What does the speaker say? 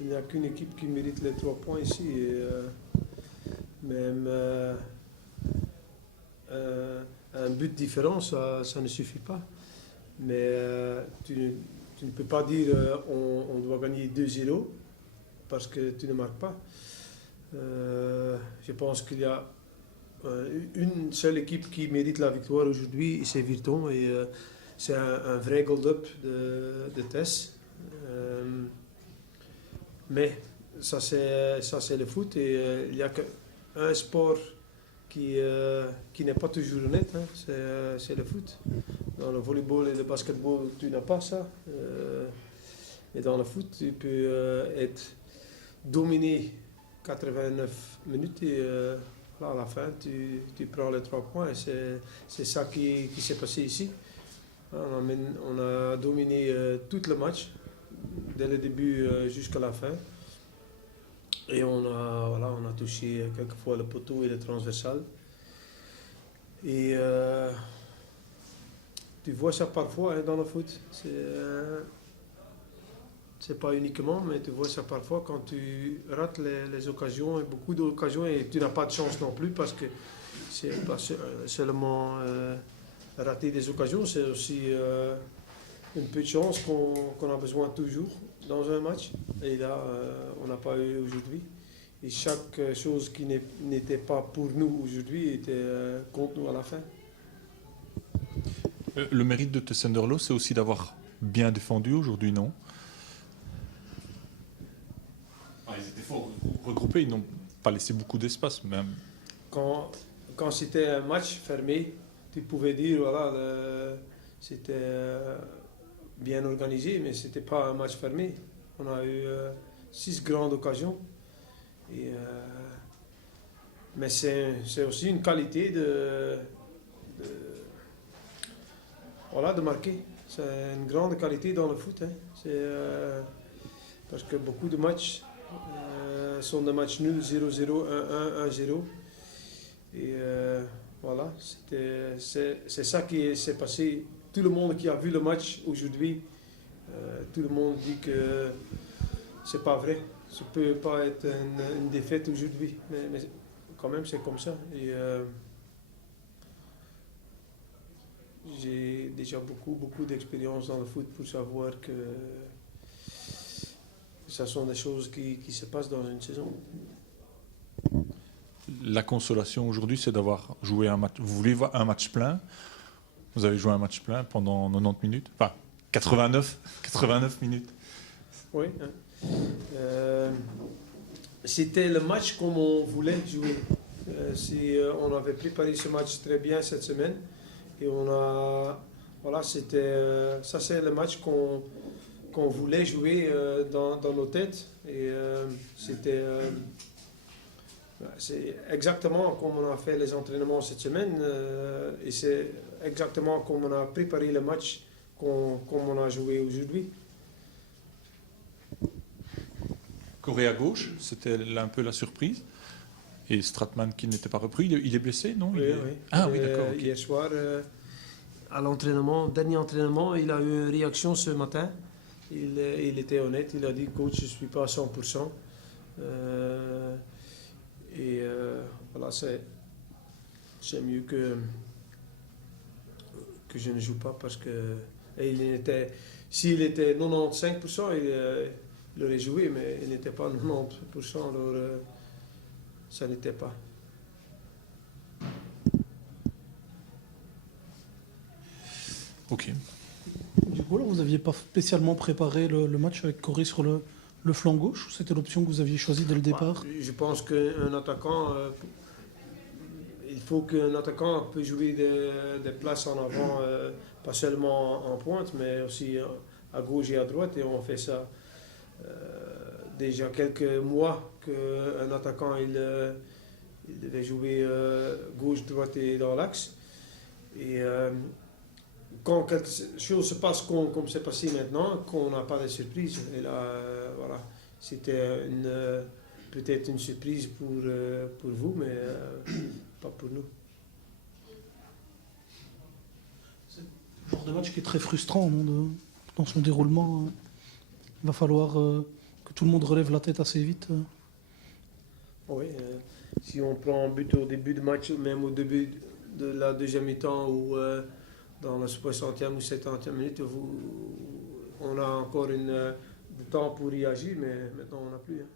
Il n'y a qu'une équipe qui mérite les 3 points ici. Et, même un but de différence, ça ne suffit pas. Mais tu ne peux pas dire on doit gagner 2-0 parce que tu ne marques pas. Je pense qu'il y a une seule équipe qui mérite la victoire aujourd'hui, c'est Virton. Et c'est un vrai gold-up de Tess. Mais ça c'est le foot et il n'y a qu'un sport qui n'est pas toujours honnête, hein, c'est le foot. Dans le volleyball et le basketball, tu n'as pas ça. Et dans le foot, tu peux être dominé 89 minutes et là, à la fin, tu prends les 3 points. Et c'est ça qui s'est passé ici. On a dominé tout le match, dès le début jusqu'à la fin. Et on a touché quelquefois le poteau et le transversal. Et tu vois ça parfois hein, dans le foot. C'est pas uniquement, mais tu vois ça parfois quand tu rates les occasions, et beaucoup d'occasions, et tu n'as pas de chance non plus parce que c'est pas seulement rater des occasions, c'est aussi une petite chance qu'on a besoin toujours dans un match. Et là, on n'a pas eu aujourd'hui. Et chaque chose qui n'était pas pour nous aujourd'hui était contre nous à la fin. Le mérite de Tessenderlo, c'est aussi d'avoir bien défendu aujourd'hui, non? Ils étaient fort regroupés, ils n'ont pas laissé beaucoup d'espace même. Quand c'était un match fermé, tu pouvais dire voilà, c'était bien organisé, mais c'était pas un match fermé. On a eu 6 grandes occasions. Et, mais c'est aussi une qualité de marquer. C'est une grande qualité dans le foot. Hein. Parce que beaucoup de matchs sont des matchs nuls, 0-0, 1-1, 1-0. Et voilà, c'est ça qui s'est passé. Tout le monde qui a vu le match aujourd'hui, tout le monde dit que c'est pas vrai. Ça ne peut pas être une défaite aujourd'hui. Mais quand même, c'est comme ça. Et j'ai déjà beaucoup d'expérience dans le foot pour savoir que ce sont des choses qui se passent dans une saison. La consolation aujourd'hui, c'est d'avoir joué un match. Vous voulez voir un match plein? Vous avez joué un match plein pendant 90 minutes? Enfin, 89 minutes. Oui. Hein. C'était le match comme on voulait jouer. On avait préparé ce match très bien cette semaine. Et voilà, ça c'est le match qu'on voulait jouer dans nos têtes. Et c'est exactement comme on a fait les entraînements cette semaine. Et c'est exactement comme on a préparé le match comme on a joué aujourd'hui. Corée à gauche, c'était là un peu la surprise. Et Stratman qui n'était pas repris, il est blessé, non? Oui. Ah oui, d'accord. Okay. Hier soir, à l'entraînement, dernier entraînement, il a eu une réaction ce matin. Il était honnête, il a dit coach, je ne suis pas à 100%. Voilà, c'est mieux que je ne joue pas parce que s'il était 95%, il aurait joué, mais il n'était pas 90%, alors ça n'était pas. Ok. Du coup, là, vous n'aviez pas spécialement préparé le match avec Corée sur le flanc gauche, ou c'était l'option que vous aviez choisie dès le départ? Je pense qu'un attaquant, il faut qu'un attaquant peut jouer des places en avant, pas seulement en pointe, mais aussi à gauche et à droite, et on fait ça déjà quelques mois qu'un attaquant il devait jouer gauche, droite et dans l'axe. Et quand quelque chose se passe comme c'est passé maintenant, qu'on n'a pas de surprise. Et là, voilà, c'était peut-être une surprise pour vous, mais pas pour nous. C'est le genre de match qui est très frustrant, non, dans son déroulement. Il va falloir que tout le monde relève la tête assez vite. Oui, si on prend un but au début du match, même au début de la deuxième mi-temps ou dans la 60e ou 70e minute, on a encore du temps pour réagir, mais maintenant on n'a plus. Hein.